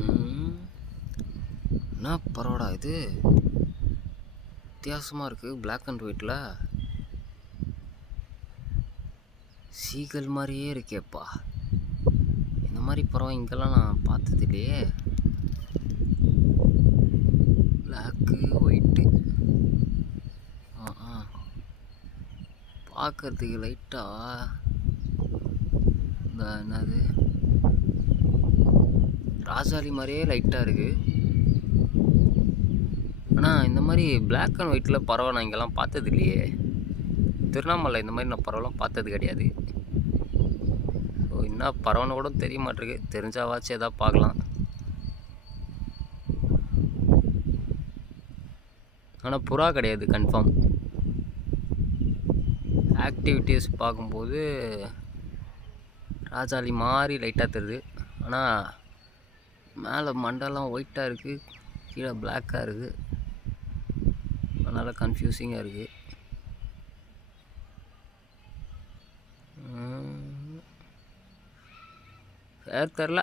ம். என்ன பரவாடா இது வித்தியாசமாக இருக்குது. Black அண்ட் ஒயிட்டில் சீகல் மாதிரியே இருக்கேப்பா. இந்த மாதிரி பறவை இங்கெல்லாம் நான் பார்த்தது இல்லையே. பிளாக்கு ஒயிட்டு பார்க்கறதுக்கு லைட்டாக இந்த என்னது ராஜாளி மாதிரியே லைட்டாக இருக்குது. ஆனால் இந்த மாதிரி Black அண்ட் ஒயிட்டில் பறவை நான் இங்கெல்லாம் பார்த்தது இல்லையே. திருவண்ணாமலை இந்த மாதிரி நான் பறவைலாம் பார்த்தது கிடையாது. ஸோ என்ன பறவைன்னு கூட தெரிய மாட்டேருக்கு. தெரிஞ்சாவாச்சும் எதாவது பார்க்கலாம். ஆனால் புறா கிடையாது கன்ஃபார்ம். ஆக்டிவிட்டீஸ் பார்க்கும்போது ராஜாளி மாதிரி லைட்டாக தெரியுது. ஆனால் மேலே மண்டெல்லாம் ஒயிட்டாக இருக்குது, கீழே பிளாக்காக இருக்குது. அதனால் கன்ஃபியூசிங்காக இருக்குது. பேர் தெரில.